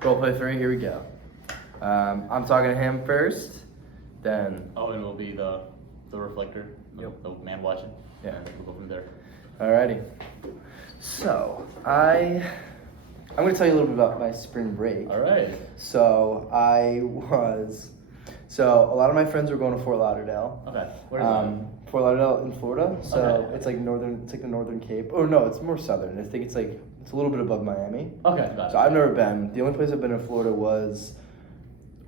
Roleplay 3, here we go. I'm talking to him first, then... Oh, and it'll be the reflector, the man watching? Yeah. And we'll go from there. Alrighty. So, I'm going to tell you a little bit about my spring break. Alright. So, a lot of my friends were going to Fort Lauderdale. Okay. Where is that? Fort Lauderdale in Florida. So, Okay. it's like the Northern Cape. Oh, no, it's more southern. I think it's a little bit above Miami. Okay, got it. So, I've never been. The only place I've been in Florida was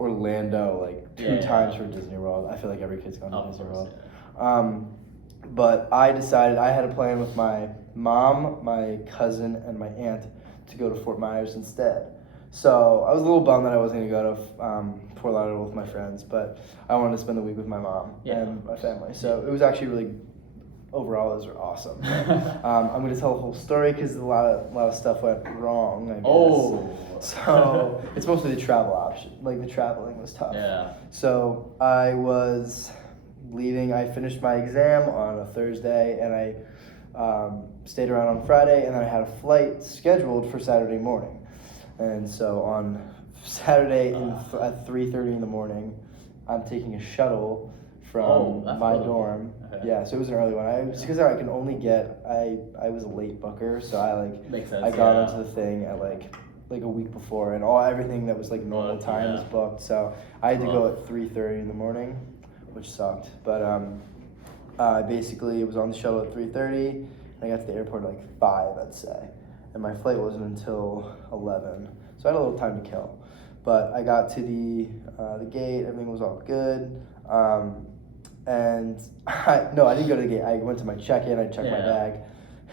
Orlando, like two times for Disney World. I feel like every kid's gone to Disney World. Yeah. But I decided I had a plan with my mom, my cousin, and my aunt to go to Fort Myers instead. So I was a little bummed that I wasn't going to go to Fort Lauderdale with my friends, but I wanted to spend the week with my mom and my family. So it was actually really, overall, it was awesome. I'm going to tell the whole story because a lot of stuff went wrong, I guess. Oh. So it's mostly the travel option. Like the traveling was tough. Yeah. So I was leaving. I finished my exam on a Thursday, and I stayed around on Friday, and then I had a flight scheduled for Saturday morning. And so on Saturday at 3:30 in the morning, I'm taking a shuttle from my dorm. Okay. Yeah, so it was an early one. Because I can only get I was a late booker, so Makes sense, I got onto the thing at like a week before, and everything that was like normal time was booked. So I had to go at 3:30 in the morning, which sucked. But I basically was on the shuttle at 3:30, and I got to the airport at like 5, I'd say. And my flight wasn't until 11, so I had a little time to kill. But I got to the gate, everything was all good. And I didn't go to the gate. I went to my check-in, I checked my bag,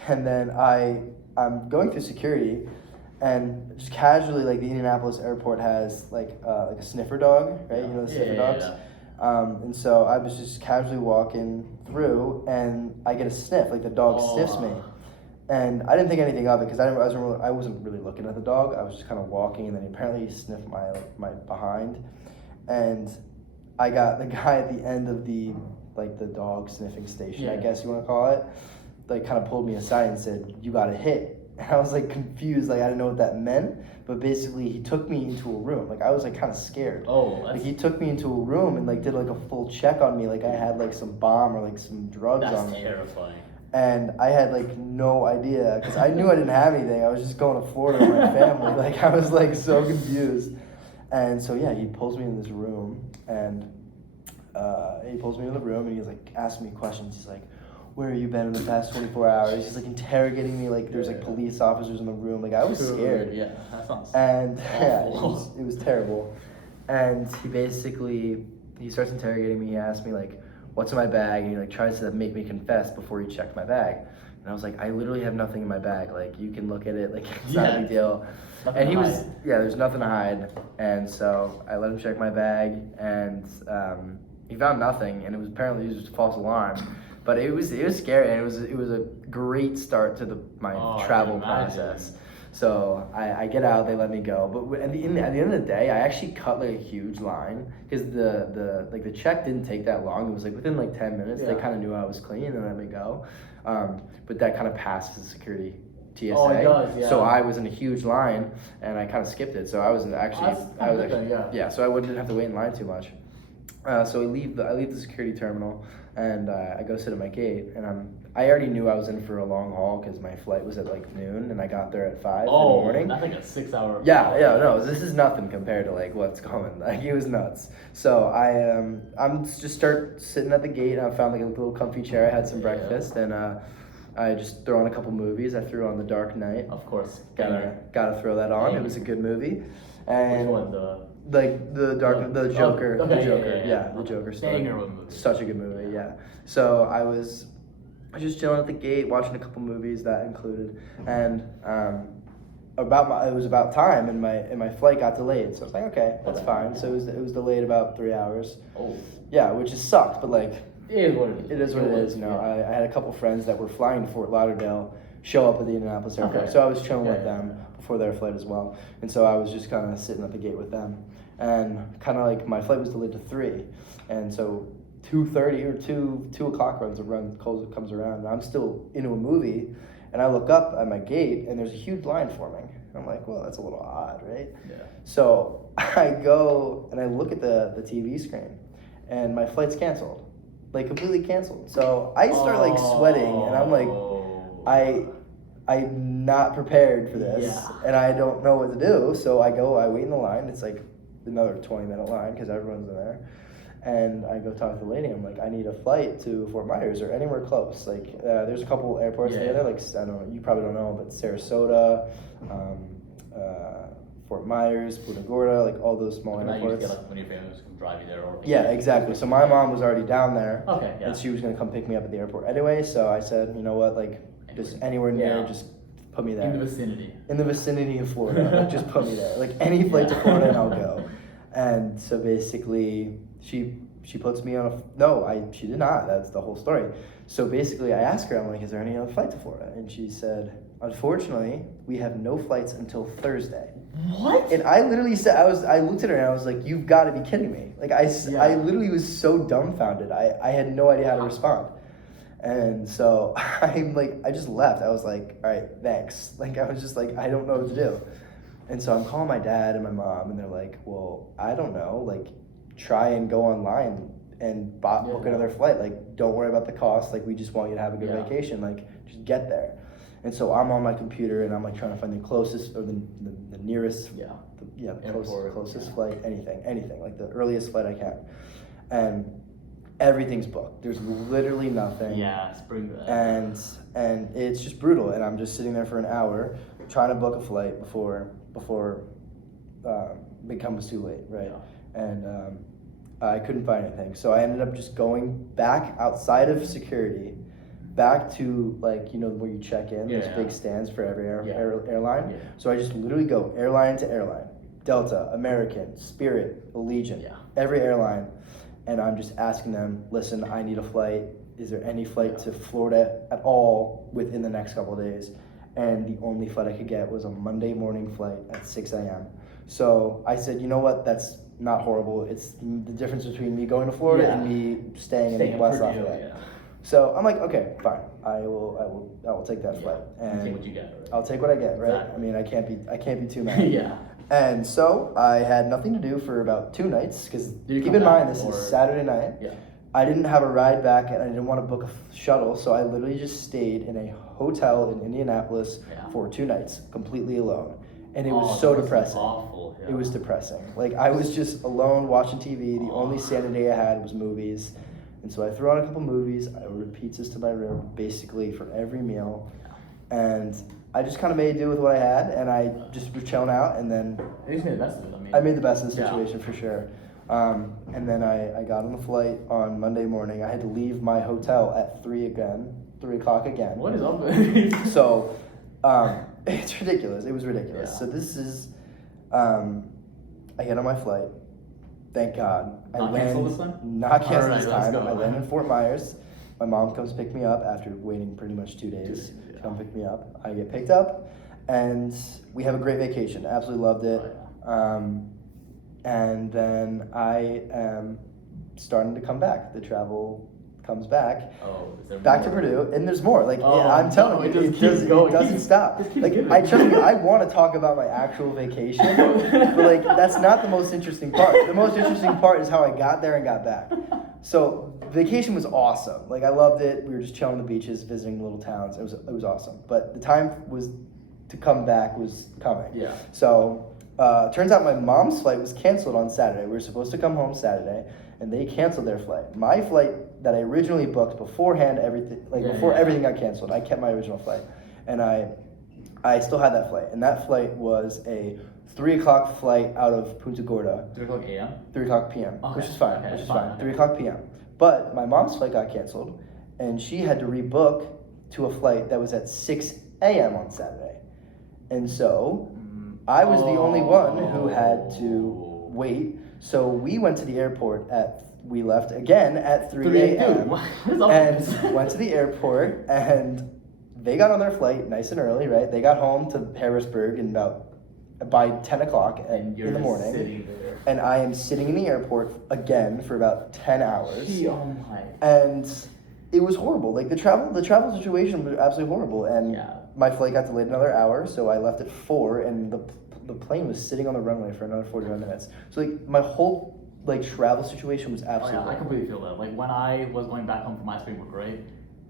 and then I'm going through security, and just casually, like the Indianapolis airport has like a sniffer dog, right? You know the sniffer dogs? Yeah. And so I was just casually walking through, and I get a sniff, like the dog sniffs me. And I didn't think anything of it because I wasn't really looking at the dog. I was just kind of walking, and then apparently he sniffed my behind, and I got the guy at the end of the dog sniffing station, I guess you want to call it, like kind of pulled me aside and said, "You got a hit." And I was like confused, like I didn't know what that meant. But basically, he took me into a room. Like I was like kind of scared. Like he took me into a room and like did like a full check on me, like I had like some bomb or like some drugs on me. That's terrifying. And I had like no idea because I knew I didn't have anything. I was just going to Florida with my family. Like I was like so confused. And so yeah, he pulls me in this room, and he's like asking me questions. He's like, "Where have you been in the past 24 hours?" He's like interrogating me. Like there's like police officers in the room. Like I was scared. Yeah, that sounds And awful. it was terrible. And he starts interrogating me. He asked me like, "What's in my bag?" And he like tries to make me confess before he checked my bag. And I was like, "I literally have nothing in my bag. Like you can look at it. Like it's not a big deal." And he was there's nothing to hide. And so I let him check my bag, and he found nothing. And it was just a false alarm. But it was scary, and it was a great start to my travel process. So I get out, they let me go. But at the end of the day, I actually cut like a huge line because the check didn't take that long. It was like within like 10 minutes. They kind of knew I was clean and let me go. But that kind of passed the security TSA. Oh, it does, yeah. So I was in a huge line, and I kind of skipped it. So I was actually so I didn't have to wait in line too much. So I leave the security terminal, and I go sit at my gate, and I already knew I was in for a long haul because my flight was at like noon, and I got there at 5 in the morning. That's like a 6-hour. No, this is nothing compared to like what's coming. Like it was nuts. So I'm just start sitting at the gate, and I found like a little comfy chair. I had some breakfast, and I just threw on a couple movies. I threw on The Dark Knight. Of course. Gotta throw that on. It was a good movie. And which one? Like the Joker, the Joker story. Banger of a movie. Such a good movie, yeah. So I was just chilling at the gate, watching a couple movies that included, and it was about time, and my flight got delayed. So I was like, okay, that's fine. So it was delayed about 3 hours. Oh. Yeah, which is sucked, but like it is what it is. It is what it is. You know, I had a couple friends that were flying to Fort Lauderdale show up at the Indianapolis airport, so I was chilling with them before their flight as well, and so I was just kind of sitting at the gate with them, and kind of like my flight was delayed to 3, and so 2:30 or 2 o'clock comes around, and I'm still into a movie, And I look up at my gate, and there's a huge line forming. And I'm like, well, that's a little odd, right? Yeah. So I go and I look at the TV screen, and my flight's canceled, like completely canceled. So I start like sweating, and I'm like, I'm not prepared for this, Yeah. and I don't know what to do. So I wait in the line. It's like another 20-minute line because everyone's in there. And I go talk to the lady. I'm like, I need a flight to Fort Myers or anywhere close. Like, there's a couple airports near there. Like, I don't know, you probably don't know, but Sarasota, Fort Myers, Punta Gorda, like all those small Now you airports. just get like when your family was gonna drive you there, or Yeah, exactly. So my mom was already down there, Okay. Yeah. and she was gonna come pick me up at the airport anyway. So I said, you know what, like, just anywhere near, Yeah. just put me there. In the vicinity. In the vicinity of Florida, like, just put me there. Like any flight to Florida, and I'll go. And so basically, she puts me on she did not. That's the whole story. So basically, I asked her, I'm like, is there any other flight to Florida? And she said, unfortunately, we have no flights until Thursday. What? And I literally said, I looked at her and I was like, you've got to be kidding me. Like I literally was so dumbfounded. I had no idea how to respond. And so I just left. I was like, all right, thanks. Like, I was just like, I don't know what to do. And so I'm calling my dad and my mom, and they're like, well, I don't know. Like, try and go online and book another flight. Like, don't worry about the cost. Like, we just want you to have a good vacation. Like, just get there. And so I'm on my computer, and I'm like trying to find the closest or the nearest, closest flight, anything, like the earliest flight I can. And everything's booked. There's literally nothing. Yeah, it's pretty good. And it's just brutal. And I'm just sitting there for an hour trying to book a flight before it becomes too late, right? Yeah. And I couldn't find anything. So I ended up just going back outside of security, back to like, where you check in, those big stands for every airline. Yeah. So I just literally go airline to airline, Delta, American, Spirit, Allegiant, every airline. And I'm just asking them, listen, I need a flight. Is there any flight to Florida at all within the next couple of days? And the only flight I could get was a Monday morning flight at 6 a.m. So I said, you know what, that's not horrible. It's the difference between me going to Florida and me staying in West Lafayette. Yeah. So I'm like, okay, fine. I will take that flight. And take what you get. Right? I'll take what I get, right? Exactly. I mean, I can't be too mad. Yeah. And so I had nothing to do for about 2 nights, because Did you keep come in mind back, this or- is Saturday night. Yeah. I didn't have a ride back, and I didn't want to book a shuttle, so I literally just stayed in a hotel in Indianapolis for 2 nights, completely alone. And it was so depressing. Awful. Yeah. It was depressing. Like, I was just alone watching TV. The only sanity I had was movies. And so I threw on a couple movies. I ordered pizzas to my room, basically for every meal. And I just kind of made do with what I had, and I just was chilling out. And then You just made the best of it. I made the best of the situation for sure. And then I got on the flight on Monday morning. I had to leave my hotel at 3 o'clock again. What is up with So, it's ridiculous. It was ridiculous. Yeah. So this is, I get on my flight. Thank God. Not canceled this time? Not canceled Alright, this let's time. go. I land in Fort Myers. My mom comes pick me up after waiting pretty much 2 days. Yeah. To come pick me up. I get picked up, and we have a great vacation. Absolutely loved it. And then I am starting to come back. The travel comes back. Oh, is there Back to more? Purdue, and there's more. Like, Oh, I'm telling no, you, it just it keeps doesn't, going. it doesn't Keeps- stop. just keeps Like, giving. trust me, I want to talk about my actual vacation, but like, that's not the most interesting part. The most interesting part is how I got there and got back. So, vacation was awesome. Like, I loved it. We were just chilling on the beaches, visiting little towns. It was awesome. But the time to come back was coming. Yeah. So, turns out my mom's flight was canceled on Saturday. We were supposed to come home Saturday, and they canceled their flight. My flight that I originally booked beforehand, before everything got canceled, I kept my original flight, and I still had that flight. And that flight was a 3 o'clock flight out of Punta Gorda. 3 o'clock a.m.? 3 o'clock p.m., Okay. which is fine. Okay, Which is fine, fine. okay. 3 o'clock p.m. But my mom's flight got canceled, and she had to rebook to a flight that was at 6 a.m. on Saturday. And so I was the only one who had to wait. So we went to the airport we left again at 3 a.m. What is up with this? and went to the airport, and they got on their flight nice and early, right? They got home to Harrisburg by 10 o'clock And you're in the just morning. sitting there. And I am sitting in the airport again for about 10 hours. Oh my. And it was horrible. Like, the travel situation was absolutely horrible. And Yeah. my flight got delayed another hour, so I left at 4, and the plane was sitting on the runway for another 45 minutes. So like my whole like travel situation was Oh absolutely. yeah, I completely feel that. Like when I was going back home from my spring break, right?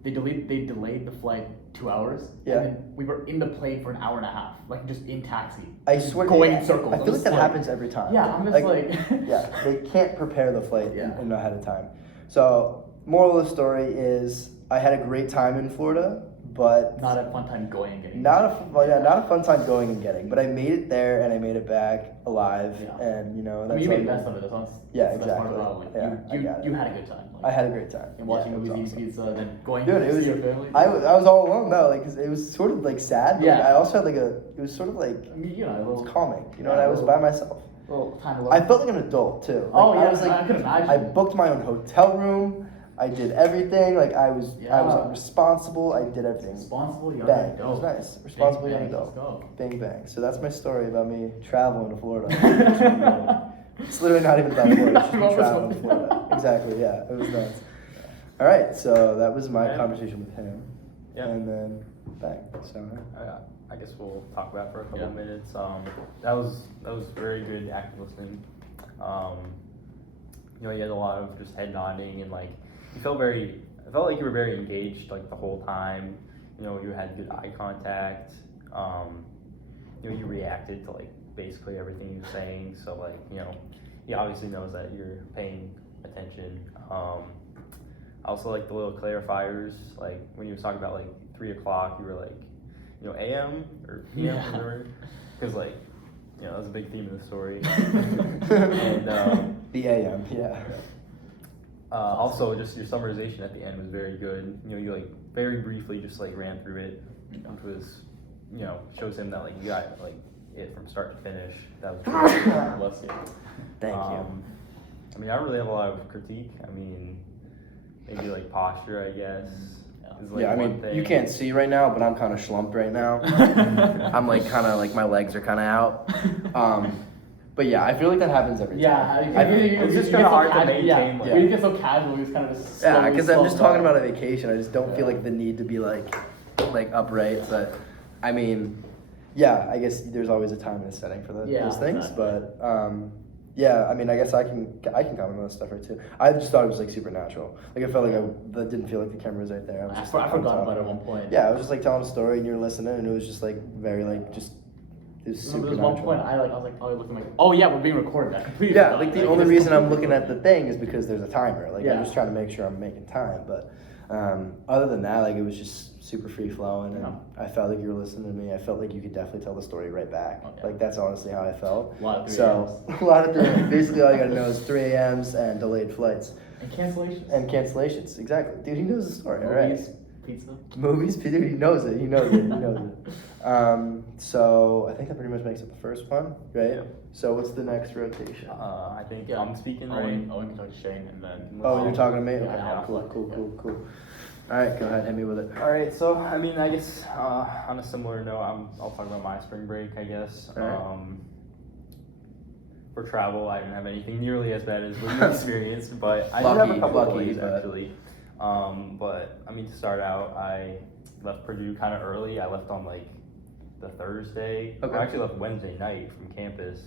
They delayed the flight 2 hours. Yeah. And then we were in the plane for an hour and a half, like just in taxi. I swear, Going yeah, in circles. I I'm feel like just that happens every time. Yeah, I'm just like yeah, they can't prepare the flight Yeah. in ahead of time. So, moral of the story is, I had a great time in Florida, but not a fun time going and getting. not a fun time going and getting. But I made it there and I made it back alive, Yeah. and you know I that's mean, you made all the best good. of it. That's Yeah, that's the best part exactly. about it. Like, Yeah, I got it. you had a good time. Like, I had a great time. and watching Yeah, it was movies, eating awesome. pizza, then going Dude, to it was. see your family. I was all alone though, like 'cause it was sort of like sad. But like, Yeah. I also had like it was sort of like I mean, you know, a it was little, calming. You know, Yeah, and I a was little- by myself. little time alone. I felt like an adult too. Like, Oh, I yeah, was like, I could imagine. I booked my own hotel room. I did everything. Like I was Yeah. responsible. I did everything. responsible young Bang. It adult. was nice. Responsible Bang, young bang, adult. let's go. Bang bang. So that's my story about me traveling to Florida. It's literally not even about Florida. It's just me traveling to Florida. Exactly. Yeah. It was nuts. All right. So that was my Yeah. conversation with him. Yeah. And then bang. So I guess we'll talk about it for a couple Yeah. minutes. That was very good active listening. You had a lot of just head nodding and like I felt like you were very engaged like the whole time. You had good eye contact. You reacted to like basically everything you were saying. So like he obviously knows that you're paying attention. I also like the little clarifiers, like when you were talking about like 3 o'clock, you were like, AM or PM, Yeah. whatever, because like, that was a big theme of the story. And the AM. Yeah. also, just your summarization at the end was very good. You like very briefly just like ran through it, which was, shows him that like you got like it from start to finish. That was really let's see. Thank you. I mean, I don't really have a lot of critique. I mean, maybe like posture, I guess. Is like Yeah, I one mean, thing. you can't see right now, but I'm kind of slumped right now. I'm like kind of like my legs are kind of out. But yeah, I feel like that happens every Yeah, time. it's just kinda hard to maintain, Yeah, like- when you get so casual, you just kind of just. Yeah, slowly because I'm just slow talking down. about a vacation. I just don't feel like the need to be like upright. But I mean, yeah, I guess there's always a time and a setting for Yeah, those things. exactly. But yeah, I mean, I guess I can comment on this stuff right too. I just thought it was like super natural. Like I felt like that didn't feel like the camera was right there. I was just I like, forgot I'm about it at talking. one point. Yeah, I was just like telling a story and you're listening, and it was just like very like just. It was super There was one natural. point I was like, looking like, oh yeah, we're being recorded. I completely Yeah, forgot. like the Like, only it's reason I'm completely looking at the thing is because there's a timer. Like Yeah. I'm just trying to make sure I'm making time. But other than that, like it was just super free flowing, and Yeah. I felt like you were listening to me. I felt like you could definitely tell the story right back. Okay. Like that's honestly how I felt. A lot of 3 So a lot of 3 a.m. Basically, all you gotta know is 3 a.m.s and delayed flights And cancellations. and cancellations. Exactly, dude. He knows the story. All right. Movies, pizza. Movies, dude. He knows it. He knows it. He knows it. So I think that pretty much makes it the first one, right? Yeah. So what's the next rotation? I think Yeah. I'm speaking. Owen can talk to Shane, and then. Oh, you're talking to me? Okay, Yeah, cool. All right, go ahead, hit me with it. All right, so I mean, I guess on a similar note, I'll talk about my spring break. I guess All right. for travel, I didn't have anything nearly as bad as what you experienced, but I did have Lucky, a couple of lucky, delays but- actually. But I mean, to start out, I left Purdue kind of early. I left on like the Thursday. Okay. I actually left Wednesday night from campus.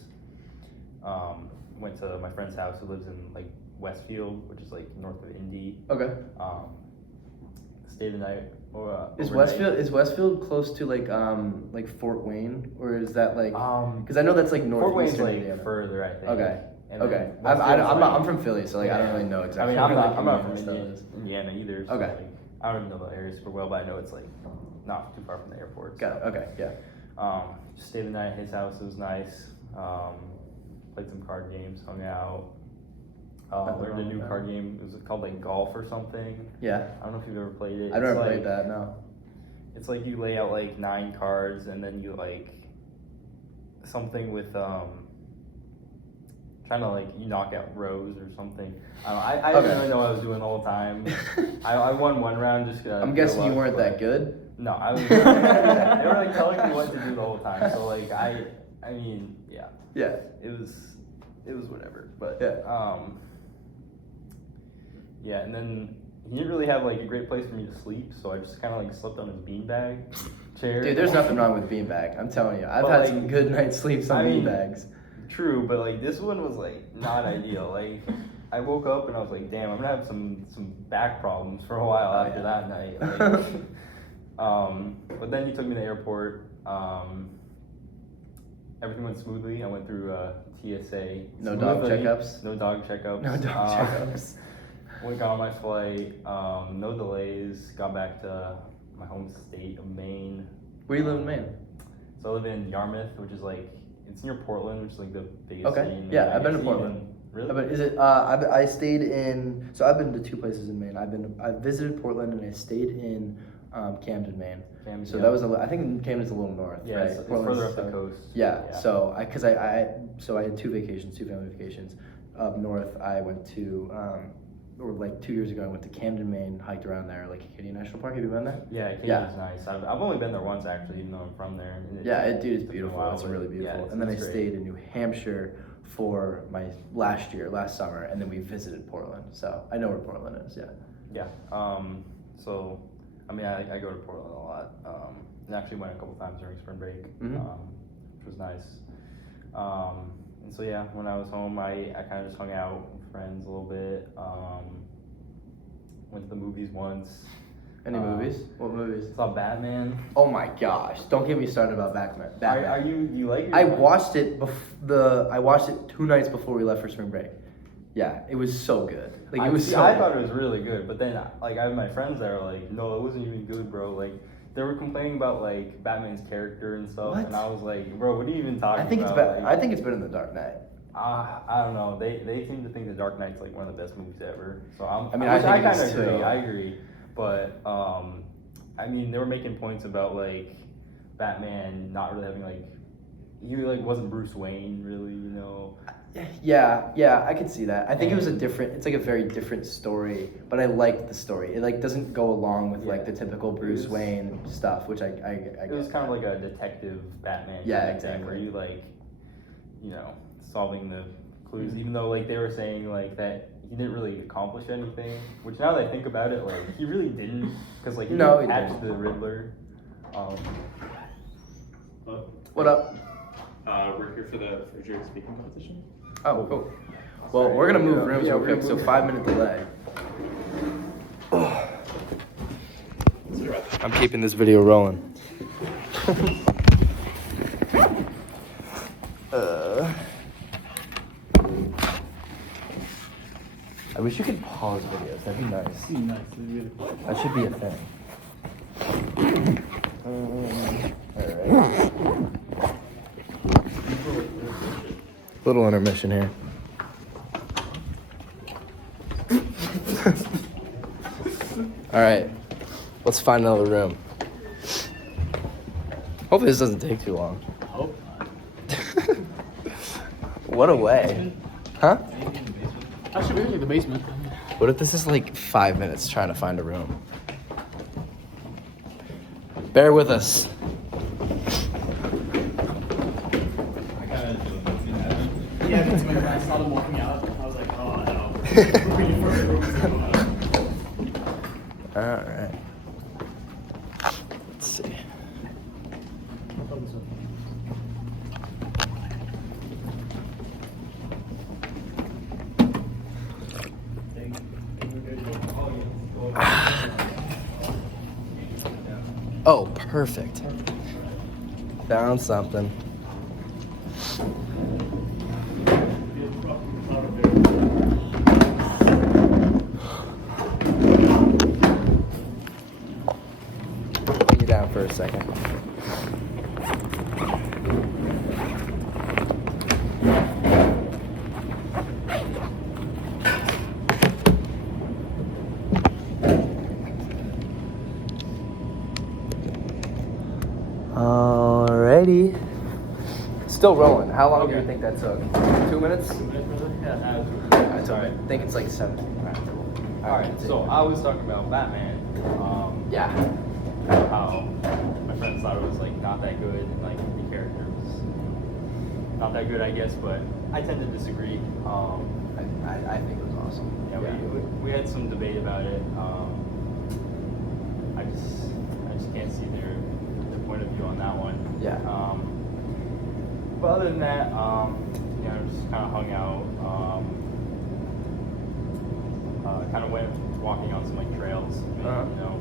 Went to my friend's house who lives in like Westfield, which is like north of Indy. Okay. Stayed the night. Is overnight. Westfield close to like Fort Wayne, or is that like? Um, Because I know that's like Fort Wayne's northeastern like Indiana. further, I think. Okay. And Okay. then I'm Westfield's like- from Philly, so like I don't really know exactly. I mean, I'm where, not like, from Indiana stuff is. Indiana either. So Okay. like, I don't even know the area super well, but I know it's like not too far from the airport. Got it. Okay. Yeah. Just stayed the night at his house. It was nice. Played some card games, hung out. Nothing Learned a wrong new with that. card game. It was called like golf or something. Yeah. I don't know if you've ever played it. I've It's never like, played that. No. It's like you lay out like 9 cards and then you like something with trying to like you knock out rows or something. I Okay. didn't really know what I was doing the whole time. I won one round just. I'm guessing you weren't that good. No, I was. They were like telling me what to do the whole time. So like I mean yeah, Yeah. it was whatever. But Yeah. yeah, and then he didn't really have like a great place for me to sleep, so I just kind of like slept on his beanbag. chair. Dude, there's nothing wrong with beanbag. I'm telling you, I've But, had like, some good night's sleeps on I mean, beanbags. True, but like this one was like not ideal. Like I woke up and I was like, damn, I'm gonna have some back problems for a while Oh, after yeah. that night. Like, but then you took me to the airport. Everything went smoothly. I went through TSA. No dog smoothly. checkups? No dog checkups. No dog checkups. Got on my flight. No delays. Got back to my home state of Maine. Where do you live in Maine? So I live in Yarmouth, which is like it's near Portland, which is like the biggest Okay. city in Maine. Yeah, I've been to It's Portland. even- Really? But is it? I stayed in. So I've been to 2 places in Maine. I visited Portland and I stayed in Camden, Maine. Camden, So yeah. that was I think Camden's a little north, Yeah, right? it's Portland's further up the south. coast. Yeah. So I had 2 vacations, 2 family vacations. Up north, I went to or like 2 years ago, I went to Camden, Maine, hiked around there, like Acadia National Park. Have you been there? Yeah, Camden's Yeah. nice. I've only been there once actually, even though I'm from there. And Yeah, dude, it's took me a beautiful. while, It's but really beautiful. yeah, And then I it's great. stayed in New Hampshire for my last summer, and then we visited Portland. So I know where Portland is. Yeah. Yeah. So, I mean, I go to Portland a lot. And actually went a couple times during spring break, Mhm. which was nice. And so yeah, when I was home, I kind of just hung out with friends a little bit. Went to the movies once. Any movies? What movies? Saw Batman. Oh my gosh! Don't get me started about Batman. Are you like it? I watched it. I watched it 2 nights before we left for spring break. Yeah, it was so good. Like it was so. I good. thought it was really good, but then like I have my friends that are like, no, it wasn't even good, bro. Like they were complaining about like Batman's character and stuff, What? and I was like, bro, what are you even talking I think it's about? better. Like, I think it's better than The Dark Knight. I don't know. They seem to think The Dark Knight's like one of the best movies ever. So I mean, I think it kind is of agree. too. I agree, but I mean, they were making points about like Batman not really having like he like wasn't Bruce Wayne really, you know. Yeah, I could see that. I think it was it's like a very different story, but I liked the story. It like doesn't go along with like the Yeah. typical Bruce It was- Wayne stuff, which I It was get kind of that. like a detective Batman. Yeah, kind of thing, exactly. where you like, you know, solving the clues, Mhm. even though like they were saying like that he didn't really accomplish anything. Which now that I think about it, like he really didn't, because like he No, didn't he catch didn't. the Riddler. What up? We're here for the refrigerated speaking competition. Oh, cool. Well, we're gonna move rooms Yeah, real we're quick, gonna so move. 5-minute delay. I'm keeping this video rolling. I wish you could pause videos. That'd be nice. That should be a thing. Alright. Little intermission here. Alright. Let's find another room. Hopefully this doesn't take too long. Hope not. What a way. Huh? I should be in the basement. What if this is like 5 minutes trying to find a room? Bear with us. Yeah, that's when I saw them walking out. I was like, oh no. Alright. Let's see. Oh, perfect. Found something. Lay you down for a second. Alrighty. Still rolling. How long do you think that took? 2 minutes? I think it's like 7. Alright, so I was talking about Batman. Yeah. How my friends thought it was like not that good, and like the character was not that good, I guess. But I tend to disagree. I think it was awesome. Yeah, we had some debate about it. I just can't see their point of view on that one. Yeah. But other than that, you know, just kind of hung out. Kind of went walking on some like trails. You know,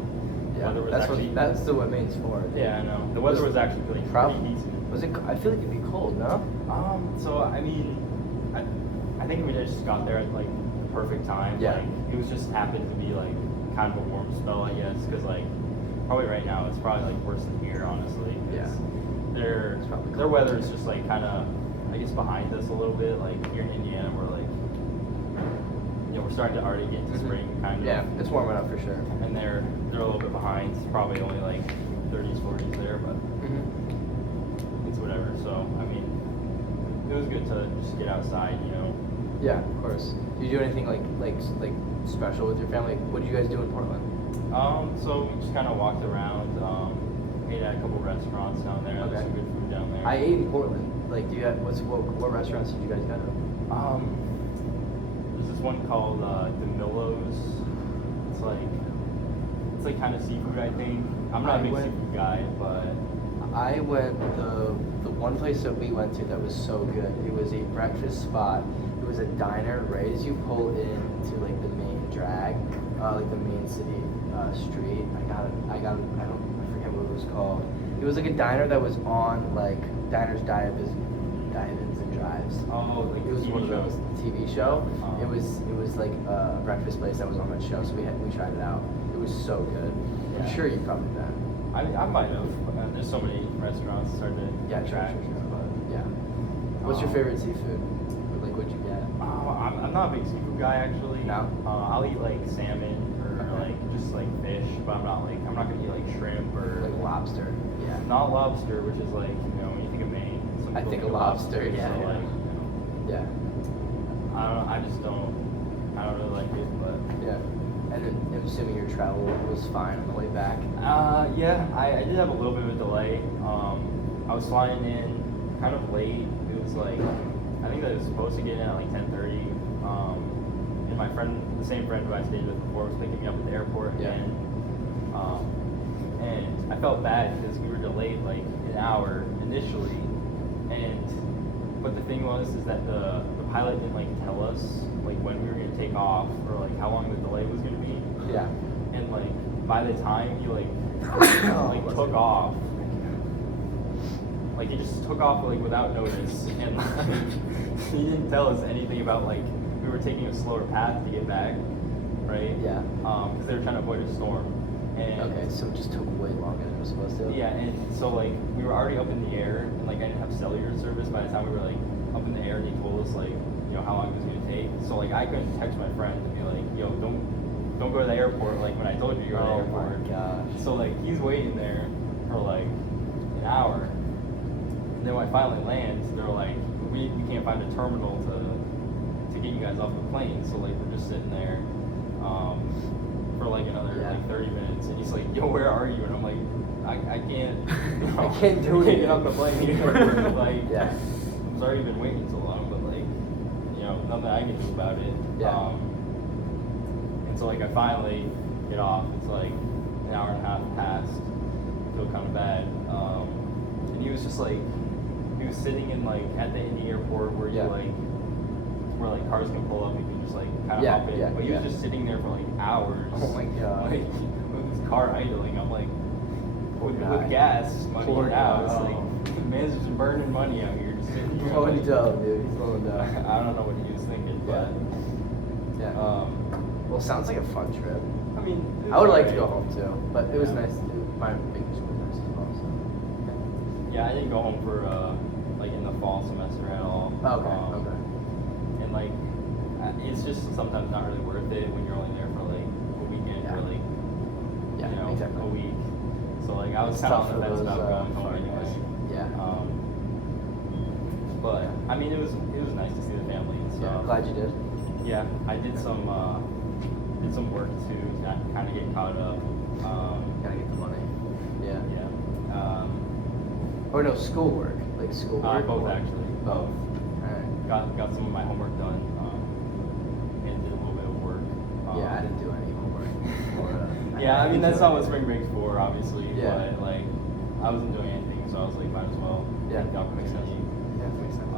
Yeah, weather was that's actually, what that's the what Maine's for. Yeah, I know. The weather was actually really Probably. pretty decent. Was it? I feel like it'd be cold, no? So I mean, I think we just got there at like the perfect time. Yeah. Like it was just happened to be like kind of a warm spell, I guess, because like probably right now it's probably like worse than here, honestly. 'Cause Yeah. Their It's probably their cold. weather is just like kind of, I guess, behind us a little bit. Like here in Indiana, we're like, you know, we're starting to already get to spring kind of. Yeah, it's warming up for sure. And they're a little bit behind. It's probably only like 30s, 40s there, but it's whatever. So I mean, it was good to just get outside, you know. Yeah, of course. Did you do anything like special with your family? What did you guys do in Portland? So we just kind of walked around. Ate at a couple restaurants down there. There's Okay. some good food down there. I ate in Portland. Like, do you have what restaurants did you guys go to? There's this one called DeMillo's. It's like kind of seafood, I think. I'm not a big seafood guy, but I went the one place that we went to that was so good. It was a breakfast spot. It was a diner right as you pull into like the main drag, like the main city street. I forget what it was called. It was like a diner that was on like Diners, Dive-Ins, and Drives. oh, like It was TV one of those shows. TV show. Oh. It was like a breakfast place that was on that show, so we tried it out. It was so good. I'm Yeah. sure you probably been. I might have. There's so many restaurants starting to Yeah, track. sure. Yeah. What's your Um, favorite seafood? Like, what'd you get? I'm not a big seafood guy actually. No? I'll eat like salmon or Okay. like just like fish, but I'm not gonna eat like shrimp or Like lobster. Yeah. not lobster, which is like, you know, when you think of Maine, some I people think of lobster, so yeah. like, you know, Yeah. I don't know, I don't really like it, but Yeah. And then I'm assuming your travel was fine on the way back. yeah, I did have a little bit of a delay. I was flying in kind of late. It was like, I think that I was supposed to get in at like 10:30. And my friend, the same friend who I stayed with before, was picking me up at the airport Yeah. again. And I felt bad because we were delayed like an hour initially. But the thing was is that the pilot didn't like tell us like when we were gonna take off or like how long the delay was gonna be. Yeah. And like by the time he like took off, like he just took off like without notice, and like, he didn't tell us anything about like we were taking a slower path to get back, right? Yeah. Because they were trying to avoid a storm. And Okay, so it just took way longer than it was supposed to. yeah, and so like we were already up in the air, and like I didn't have cellular service by the time we were like up in the air, and he told us like, you know, how long it was gonna take. So like I couldn't text my friend to be like, yo, don't go to the airport like when I told you to go to the Oh airport. my gosh. So like he's waiting there for like an hour. And then when I finally land, they're like, we can't find a terminal to get you guys off the plane. So like we're just sitting there for like another Yeah. like 30 minutes. And he's like, yo, where are you? And I'm like, I can't. I can't do Get it. off the plane. Like, Yeah. I'm sorry you've been waiting so long, but like, you know, nothing I can do about it. Yeah. And so like I finally get off. It's like an hour and a half past. Feel kind of bad. And he was just like, he was sitting in like at the Indy airport where you Yeah. like, where like cars can pull up. You can just like kind of Yeah, hop in. yeah, But he was yeah. just sitting there for like hours. Oh my God. Like with his car idling. I'm like, with guy. gas money Poor now. It's guy. like, man's just burning money out here. Just sitting here. Blowing like- dough, dude. He's blowing dough. I don't know what he was thinking, but Yeah. um, Well, sounds like a fun trip. I mean, it I would was like to go alright. home too, but it was Yeah. nice to do. My fingers were nice as well. So. Yeah, I didn't go home for like in the fall semester at all. Okay. Um, And like, it's just sometimes not really worth it when you're only there for like a weekend Yeah. or like, Yeah, you know, exactly. a week. So like, I was It's kind of tough on the for fence those, about going home foreign anyway. guys. Yeah. But I mean, it was nice to see the family and Yeah. stuff. Glad you did. Yeah, I did some work too to kind of get caught up. Gotta get the money. Yeah. Yeah. Or no, schoolwork. Like schoolwork. Both or- actually. Both. Alright. Got some of my homework done, and did a little bit of work. Yeah, I didn't do any homework. Or, Yeah, I mean that's didn't not do what anything. spring break's for, obviously. Yeah. But like, I wasn't doing anything, so I was like, might as well Yeah, take the makes sense. opportunity. Yeah, that makes sense.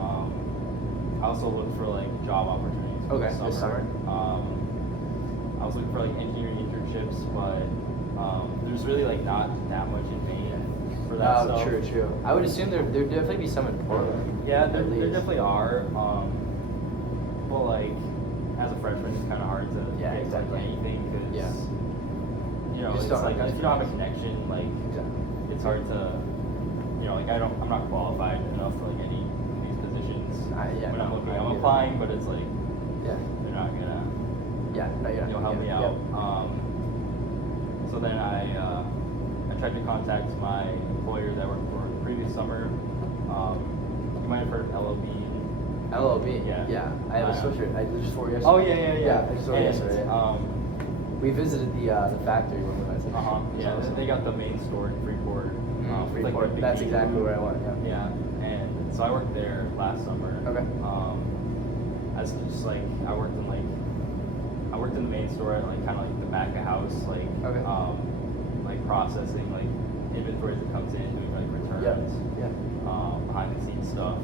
I also looked for like job opportunities for Okay, the this summer. I was looking for like engineering internships, but there's really like not that much in Maine for that Oh, stuff. true. I would assume there'd definitely be some in Portland. Yeah, at there least. definitely are. But like as a freshman, it's kind of hard to Yeah, get exactly. like anything because Yeah. you know You it's just don't like have if you don't have a connection, like Exactly. it's hard to, you know, like I'm not qualified enough for like any of these positions. Yeah, when I'm no, looking, I I'm get it. applying, but it's like Yeah. they're not gonna, Yeah. No, yeah. help me yeah, out. So then I tried to contact my employer that I worked for the previous summer. You might have heard of LLB. LLB. Yeah. Yeah. I have a associate. I just saw yesterday. Oh yeah. Yeah, I just saw it And, yesterday. We visited the factory when we went to. Yeah, Awesome. they got the main store in Freeport. It's like Freeport. the big That's meat exactly room. where I went. Yeah. Yeah, and so I worked there last summer. Okay. As just like I worked in the main store at like kind of like the back of house, like Okay. like processing like inventory that comes in, doing like returns, Yeah. behind the scenes stuff.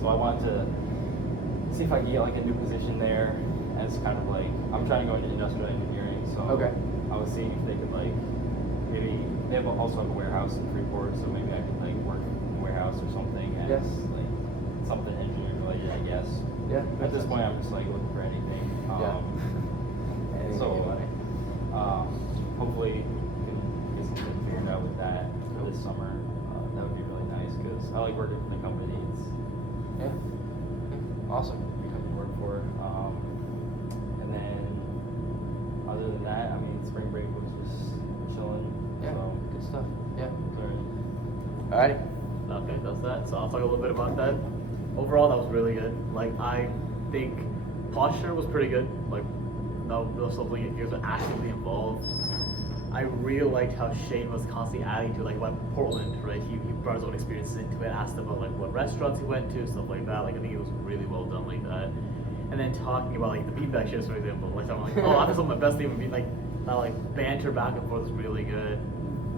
So I wanted to see if I could get like a new position there as kind of like I'm trying to go into industrial engineering, so Okay. I was seeing if they could like maybe they also have a warehouse in Freeport, so maybe I could like work in a warehouse or something as Yes. like something engineering related, I guess. Yeah. At makes this sense. point, I'm just like looking for anything. Yeah. Anything So, you want. hopefully we can get something figured out with that for this summer. That would be really nice because I like working for the company. It's Yeah. Awesome. a good company to work for. And then other than that, I mean, spring break was just chilling. Yeah. So, Good stuff. Yeah. learning. Alrighty. Okay, that's that. So I'll talk a little bit about that. Overall, that was really good. Like, I think posture was pretty good. Like, no real stuff like you guys were actively involved. I really liked how Shane was constantly adding to like what Portland, right? He brought his own experiences into it, asked about like what restaurants he went to, stuff like that. Like I think it was really well done like that. And then talking about like the beanbag shifts, for example, like I'm like, oh, I think some of my best thing would be like that like banter back and forth was really good.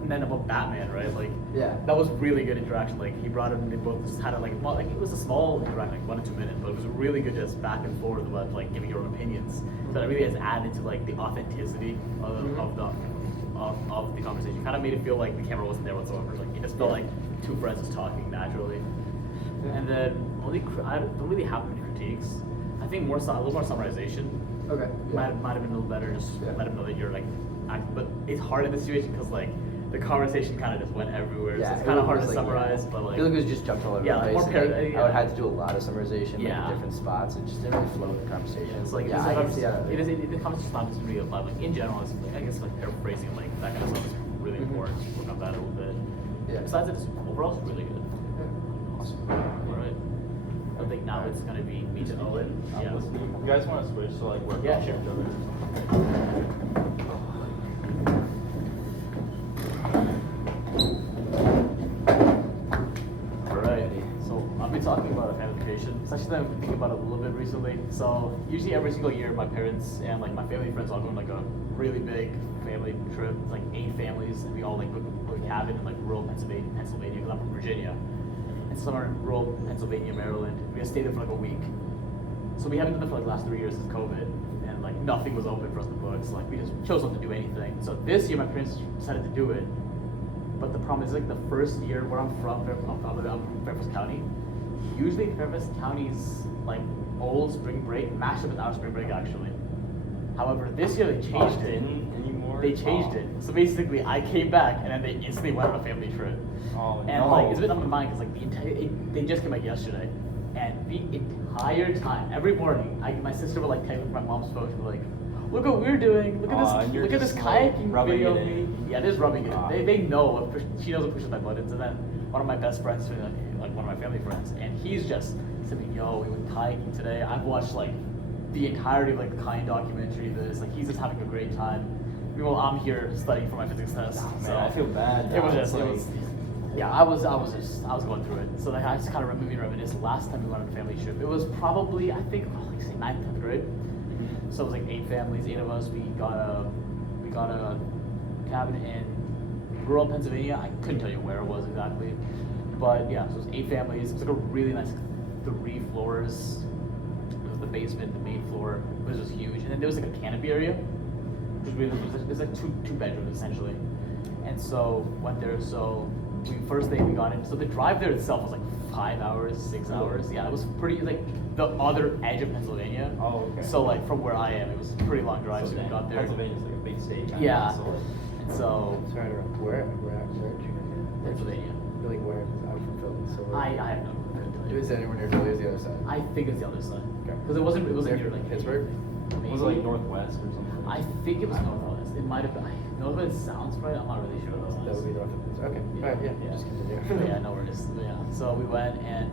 And then about Batman, right? Like Yeah. that was really good interaction. Like he brought him, and they both just had a like, well, like it was a small interaction, like 1 to 2 minutes, but it was really good just back and forth about like giving your own opinions. So that really has added to like the authenticity of the conversation. Kind of made it feel like the camera wasn't there whatsoever. Like it just felt like two friends just talking naturally. And then I don't really have many critiques. I think a little more summarization Okay. might have been a little better. Just Yeah. let them know that you're like, but it's hard in this situation because like the conversation kind of just went everywhere. So it's kind of hard to summarize. But I like, feel like it was just jumped all over Yeah, the like place. more and, par- I yeah. would have to do a lot of summarization, like Yeah. in different spots. It just didn't really flow with the conversation. it's like yeah, I can see that. the conversation's not just real, but like in general, it's like, I guess like paraphrasing like that kind of stuff is really Mhm. important. Work on that a little bit. Yeah. Besides it, overall it's really good. Awesome. All right. I think now it's gonna be me to Owen. Yeah. Listening. You guys want to switch to like work Yeah, off sure. each other or something? Alright, so I've been talking about a family vacation. It's actually something I've been thinking about a little bit recently. So usually every single year, my parents and like my family friends all go on like a really big family trip. It's like 8 families, and we all like book a cabin in like rural Pennsylvania, because I'm from Virginia. And some are in rural Pennsylvania, Maryland. We just stayed there for like a week. So we haven't done it for like the last 3 years since COVID, and like nothing was open for us to book. So like we just chose not to do anything. So this year, my parents decided to do it. But the problem is like the first year where I'm from Fairfax County. Usually Fairfax County's like old spring break matched up with our spring break actually. However, this year they changed it. Didn't anymore? They changed it. So basically, I came back and then they instantly went on a family trip. Oh, And no. like it's a bit on my mind because like they just came back yesterday, and the entire time, every morning, my sister would like type with my mom's phone, she'd be like, "Look what we're doing! Look Aw, at and this! you're Look at this just, like, kayaking rubbing video it of me!" in. Yeah, it is rubbing it. Aw. in. They know she knows what pushes my buttons, and then one of my best friends, like one of my family friends, and he's just saying, "Yo, we went kayaking today. I've watched like the entirety of like the kayak documentary. This like he's just having a great time. Meanwhile, I'm here studying for my physics test. Oh, man, so I feel bad. It was now. just It's it like- was. Yeah, I was going through it. So like I just kind of reminisce. Last time we went on a family trip, it was probably I think like say 9th, 10th grade. So it was like 8 families, 8 of us. We got a cabin in rural Pennsylvania. I couldn't tell you where it was exactly, but yeah, so it was 8 families. It was like a really nice 3 floors. It was the basement, the main floor, which was huge, and then there was like a canopy area. There's like two bedrooms essentially, and so went there. So first day we got in. So the drive there itself was like 5 hours, 6 hours. Yeah, it was pretty like the other edge of Pennsylvania. Oh, okay. So like from where I am, it was a pretty long drive. So we then got there. Pennsylvania's like a big state. kinda, Yeah. So like, And so It's right around where did you get Pennsylvania. here? Like where? I'm from Philly, so I have no. I couldn't tell you. Is it anywhere near Philly? Is the other side? I think it's the other side. Okay. Because it wasn't Near near like Pittsburgh? Maybe. was it like northwest or something? I think it was northwest. It might have been. Northwest sounds right. I'm not really sure. That would be north of Pittsburgh. Okay. Yeah, Alright, yeah. yeah. Just continue. Yeah, no worries. But yeah, so we went and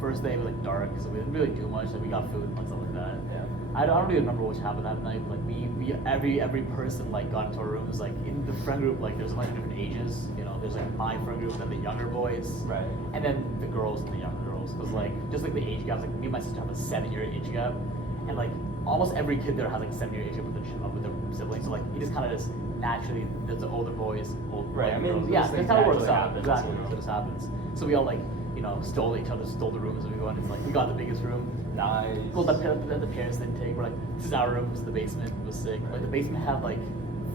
first day was like dark, so we didn't really do much. Like we got food and stuff like that. Yeah. I don't really remember what happened that night. Like we every person like got into our rooms. Like in the friend group, like there's a bunch of different ages. You know, there's like my friend group, then the younger boys, Right. and then the girls and the younger girls. Cause like just like the age gaps, like me and my sister have a 7-year age gap, and like almost every kid there has like a 7-year age gap with their siblings. So like you just kind of just naturally there's the older boys, Right, I mean, girls. those Yeah, things that's how it works naturally out. happen, Exactly, so- so it just happens. So we all like stole the rooms, and we go in. It's like we got the biggest room. Nice. Well, the parents didn't take. We're like, this is our room. This is the basement. It was sick. Like the basement had like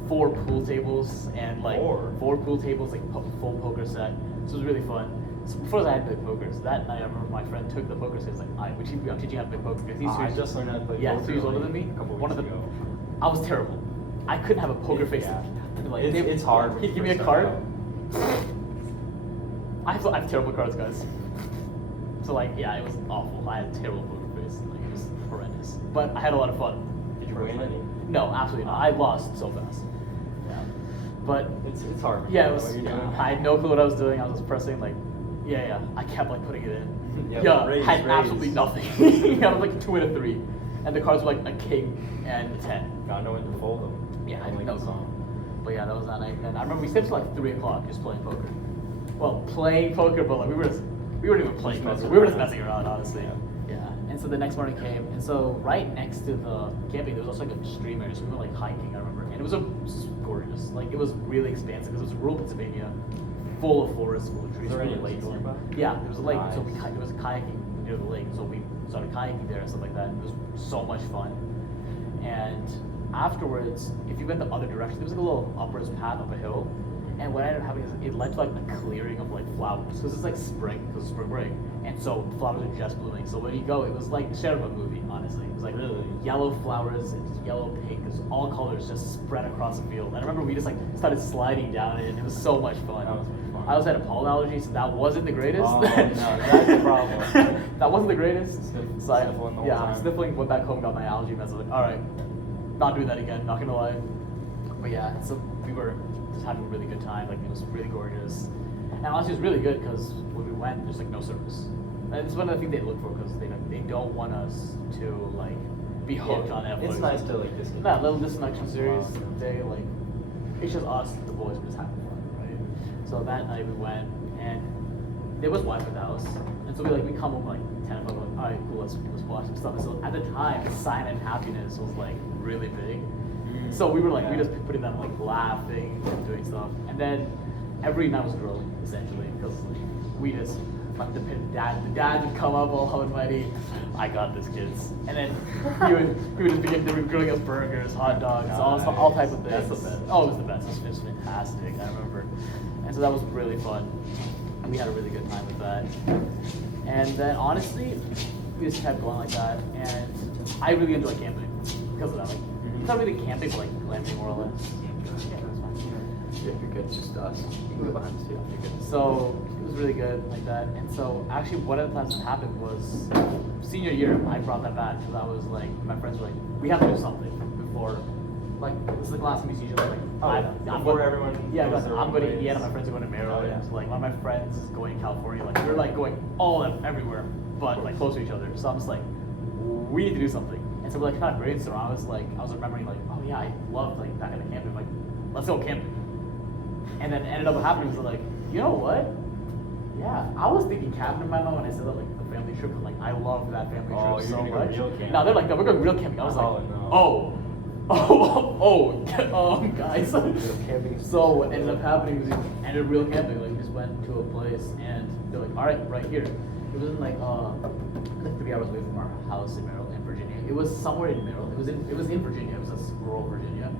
4 pool tables and like 4 pool tables, like full poker set. So it was really fun. So before that, I had to play poker. So that night, I remember my friend took the poker set. He's like, I'm teaching you how to play poker. Because I just learned how to play yeah, poker. 2 years older like, than me. A couple One weeks of the, ago. I was terrible. I couldn't have a poker face. Yeah. Like, It's hard. He'd give me a for card. starting I have terrible cards, guys. So like, yeah, it was awful. I had a terrible poker face. Like it was horrendous. But I had a lot of fun. out. Did you win any? No, absolutely not. I lost so fast. Yeah. But It's hard. yeah, it You know was. what you're Yeah, doing. I had no clue what I was doing. I was just pressing like, yeah. I kept like putting it in. Yeah, raise, had raise. absolutely nothing. I was like 2 and a 3, and the cards were like a king and a 10. Gotta know when to fold them. Yeah, I Like know. the song. But yeah, that was that night. And I remember we stayed till like 3 o'clock just playing poker. Well, playing poker, but like we weren't even playing poker. We were just messing around, honestly. Yeah. Yeah. And so the next morning came, and so right next to the camping, there was also like a stream area, so we went like hiking, I remember. And it was gorgeous. Like it was really expansive because it was rural Pennsylvania, full of forests, full of trees, Is there really any lakes. lakes nearby? Yeah, there was a lake. So Nice. it was kayaking near the lake, so we started kayaking there and stuff like that. It was so much fun. And afterwards, if you went the other direction, there was like a little upwards path up a hill. And what ended up happening is it led to like a clearing of like flowers. Because it's like spring, because it's spring break. And so flowers are just blooming. So when you go, it was like straight out of a movie, honestly. It was like Really? yellow flowers, and just yellow, pink, it's all colors just spread across the field. And I remember we just like started sliding down it, and it was so much fun. That was fun. I also had a pollen allergy, so that wasn't the greatest. Oh, no, that's the problem. That wasn't the greatest. Sniff- So I, sniffling the whole yeah, time. sniffling, went back home, got my allergy meds. I was like, all right, not doing that again, not gonna lie. But yeah, so we were just having a really good time. Like it was really gorgeous, and honestly, it was really good because when we went, there's like no service. And it's one of the things they look for because they don't want us to like be hooked on Netflix. It's nice to like disconnect. That little disconnection series, Wow. they like, it's just us, the boys, were just having fun, right? So that night we went, and there was Wi-Fi at the house, and so we come home like 10 o'clock, like, all right, cool, let's watch some stuff. And so at the time, Silent Happiness was like really big, so we were like, we just putting that like laughing and doing stuff, and then every night was grilling essentially because we just. Like the dad would come up all hot and mighty. I got this, kids. And then he would just begin grilling us burgers, hot dogs, all types of things. That's the best. Oh, it was the best. It was fantastic. I remember. And so that was really fun. We had a really good time with that. And then honestly, we just kept going like that. And I really enjoy camping because of that. Like, it's not really camping, but like glamping more or less. Yeah, that's fine. Yeah, you're good. It's just us. You can go behind us too. You're good. So it was really good like that. And so actually one of the times that happened was senior year, I brought that back because I was like, my friends were like, we have to do something before, like, this is the last time we see each other. Like, I'm before going, everyone yeah, goes like, their I'm own going to ways. Indiana, my friends are going to Maryland. Oh, yeah. Like, one of my friends is going to California. Like, we're like going everywhere, but like close to each other. So I'm just like, we need to do something. And so we're like kind of brainstorm. I was remembering like, oh yeah, I loved like back in the camping. Like, let's go camping. And then ended up happening was like, you know what? Yeah, I was thinking cabin in my mind when I said that, like the family trip. Like, I love that family Oh, trip you're so gonna go much. real camping. No, they're like, no, we're going real camping. I was like, Oh, no. oh, Guys. Camping. So what ended up happening was we ended up real camping. Like we just went to a place and they're like, all right, right here. It wasn't like 3 hours away from our house in Maryland, in Virginia. It was somewhere in Maryland. It was in Virginia. It was rural Virginia.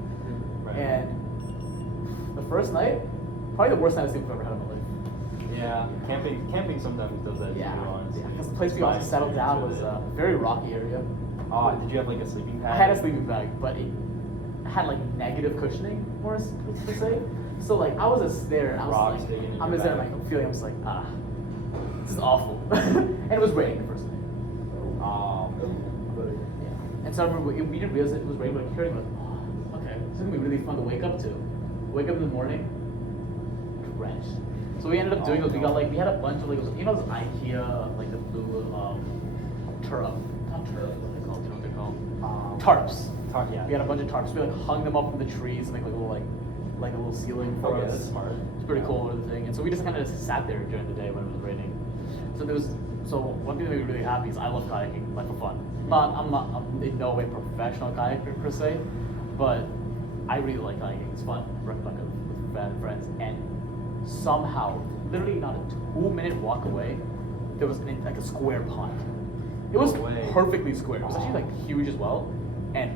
Right. And the first night, probably the worst night I've ever had in my life. Yeah, camping sometimes does that. Yeah, to be honest. because the place we also settled down was a very rocky area. Oh, did you have like a sleeping bag? I had a sleeping bag, but it had like negative cushioning, more to say. So like I was just there, and I was Rocks like, digging in I'm your just there, bag. like feeling, I'm just like, this is awful. And it was raining the first night. Oh, Yeah. And so I remember we didn't realize it was raining, but hearing like, okay, this is gonna be really fun to wake up to. Wake up in the morning, drenched. So we ended up doing was we had a bunch of like those IKEA like the blue turf, not turf, what are they called? Do you know what they're called? Tarps. yeah. We had a bunch of tarps. We like hung them up from the trees and make like a little ceiling for Okay, us. that's smart. It's pretty cool with the thing. And so we just kind of sat there during the day when it was raining. So one thing that made me really happy is I love kayaking, like for fun. I'm in no way professional kayaker per se, but I really like kayaking. It's fun, like with friends. And somehow, literally not a 2-minute walk away, there was like a square pond. It was No way. perfectly square. It was actually like huge as well. And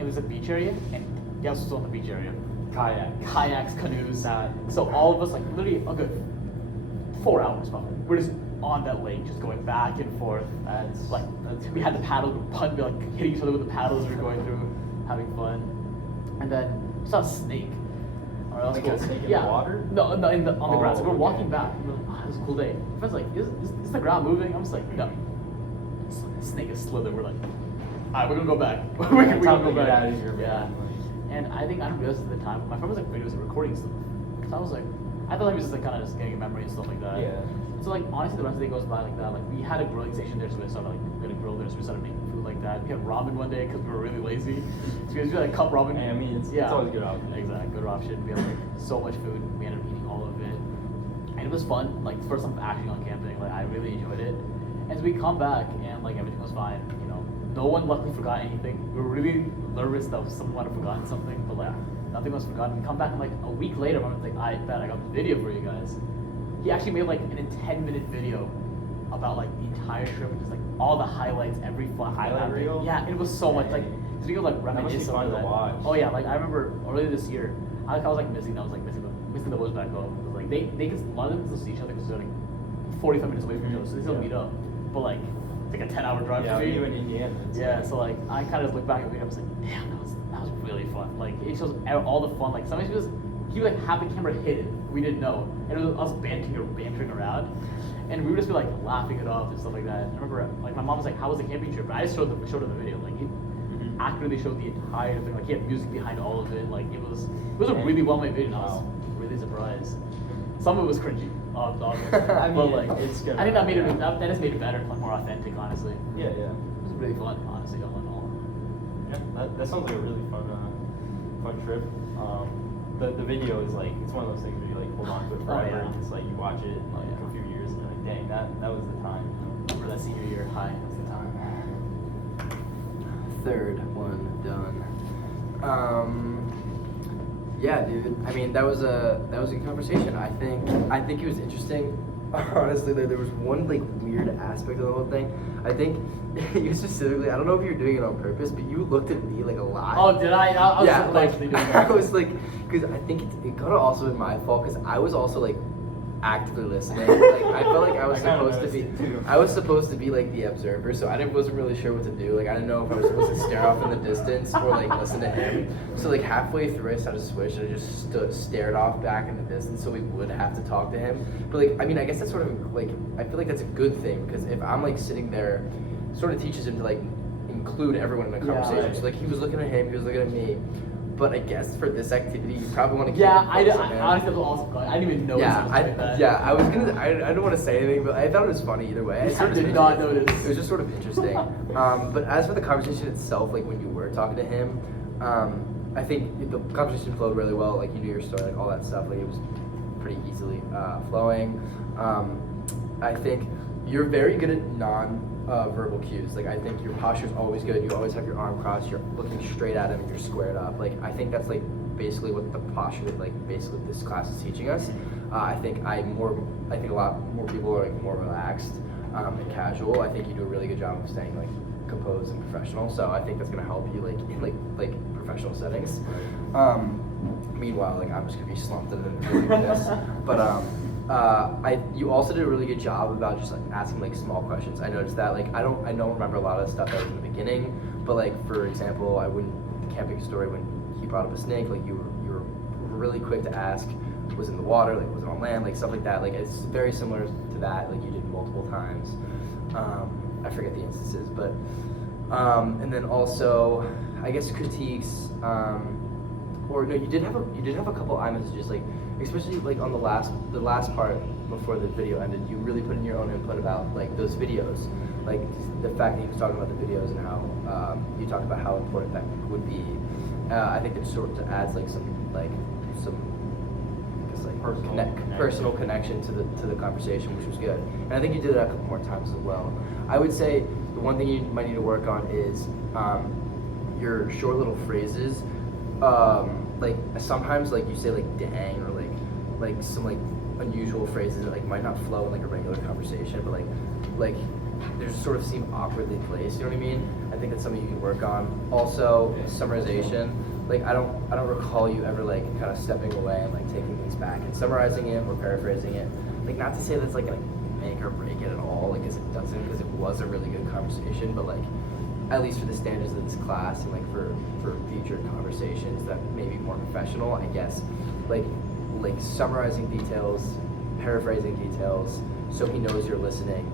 it was a beach area, and yeah, it was still in the beach area. Kayaks, canoes. So all of us, like literally a good 4 hours probably. We're just on that lake, just going back and forth. We had the paddle, we like hitting each other with the paddles as we were going through, having fun. And then we saw a snake. All right, that was Like cool. a snake in yeah. the water? No, on the ground. So we're okay. walking back. And we're like, it was a cool day. My friend's like, is the ground moving? I'm just like, no. The snake is slithering. We're like, all right, we're gonna go back. we're Time gonna to go get back. out of here, Yeah. man. And I think I didn't realize at the time, my friend was like videos and recording stuff. So I was like, I thought he was just like kind of just getting a memory and stuff like that. Yeah. So like honestly, the rest of the day goes by like that. Like we had a grilling station there, so we started like gonna grill there. So we started making food like that. We had ramen one day because we were really lazy. So we had like cup ramen. Hey, I mean, it's always a good option. Exactly, good option. We had like so much food. We ended up eating all of it, and it was fun. Like first time actually on camping. Like I really enjoyed it. And so we come back and like everything was fine. You know, no one luckily forgot anything. We were really nervous that someone had forgotten something, but like nothing was forgotten. We come back and like a week later, I'm like, I bet I got the video for you guys. He actually made like a 10-minute video about like the entire trip, which is like all the highlights, every fun Highlight reel? Yeah, it was so much like the video like That must be reminisce fun over to that. watch. Oh yeah, like I remember earlier this year, I was like missing the boys back home. It was like they could a lot of them still see each other because they're like 45 minutes away from each other, so they still Yeah. meet up. But like it's like a 10-hour drive Yeah, for me. you in Indiana. Yeah, so like I kind of look back at the video, I was like, damn, that was really fun. Like it shows all the fun. Like sometimes he would like have the camera hidden, we didn't know, and it was us bantering around, and we would just be like laughing it off and stuff like that. I remember like my mom was like, "How was the camping trip?" And I just showed her the video. Like it accurately showed the entire thing. Like he had music behind all of it. Like it was a really well made video. And I was really surprised. Some of it was cringy, obviously. I mean, but like it's gonna I think that made it happen. that just made it better, like more authentic, honestly. Yeah. It was really fun, honestly, all in all. Yeah, that sounds like a really fun trip. The video is like, it's one of those things where you like hold on to it forever. yeah. And it's like you watch it Oh, yeah. for a few years and you're like, dang, that was the time. Remember that senior year high? That's the time. Third one done. Yeah, dude. I mean, that was a good conversation. I think it was interesting. Honestly, there was one like weird aspect of the whole thing. I think you specifically. I don't know if you were doing it on purpose, but you looked at me like a lot. Oh, did I? I was Yeah, like actually doing I that. was like, because I think it could have also been my fault because I was also like actively listening. Like I felt like I was I kinda supposed to be. noticed it, too. I was supposed to be like the observer, so wasn't really sure what to do. Like I didn't know if I was supposed to stare off in the distance or like listen to him. So like halfway through, I started to switch and I just stared off back in the distance, so we would have to talk to him. But like I mean, I guess that's sort of like I feel like that's a good thing because if I'm like sitting there, it sort of teaches him to like include everyone in the Yeah. conversation. So like he was looking at him, he was looking at me. But I guess for this activity, you probably want to keep Yeah, it focused on him. honestly, that was awesome. I didn't even notice Yeah, something like that. I was gonna. I don't want to say anything, but I thought it was funny either way. I did not notice. It was just sort of interesting. But as for the conversation itself, like when you were talking to him, I think the conversation flowed really well. Like you knew your story, like all that stuff. Like it was pretty easily flowing. I think you're very good at non-verbal cues. Like, I think your posture is always good. You always have your arm crossed. You're looking straight at him and you're squared up. Like, I think that's like basically what the posture that like basically this class is teaching us. I think a lot more people are like more relaxed and casual. I think you do a really good job of staying like composed and professional. So I think that's gonna help you like in like professional settings. Meanwhile, like I'm just gonna be slumped in this. But you also did a really good job about just like asking like small questions. I noticed that like I don't remember a lot of the stuff that was in the beginning, but like for example, the camping story when he brought up a snake, like you were really quick to ask, was it in the water, like was it on land, like stuff like that. Like it's very similar to that, like you did multiple times. I forget the instances, but and then also I guess critiques. Or no, you did have a couple iMessages, like especially like on the last part before the video ended. You really put in your own input about like those videos, like the fact that he was talking about the videos and how you talked about how important that would be. I think it sort of adds like some I guess like personal connection to the conversation, which was good. And I think you did that a couple more times as well. I would say the one thing you might need to work on is your short little phrases. Like sometimes like you say like dang or like some like unusual phrases that like might not flow in like a regular conversation, but like they just sort of seem awkwardly placed. You know what I mean? I think that's something you can work on. Also, summarization. Like I don't recall you ever like kind of stepping away and like taking things back and summarizing it or paraphrasing it. Like not to say that's like gonna make or break it at all, like 'cause it doesn't, because it was a really good conversation, but like at least for the standards of this class and like for future conversations that may be more professional, I guess, like summarizing details, paraphrasing details, so he knows you're listening.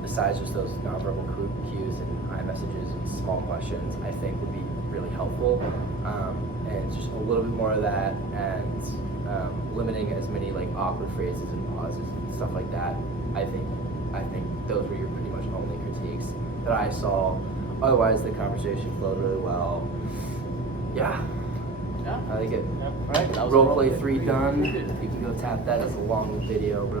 Besides just those nonverbal cues and iMessages and small questions, I think would be really helpful. And just a little bit more of that, and limiting as many like awkward phrases and pauses and stuff like that. I think those were your pretty much only critiques that I saw. Otherwise, the conversation flowed really well. Yeah, Yeah. I like it. Yeah. All right. That was Role a play roleplay 3 3. done. You can go tap that. That's a long video, bro.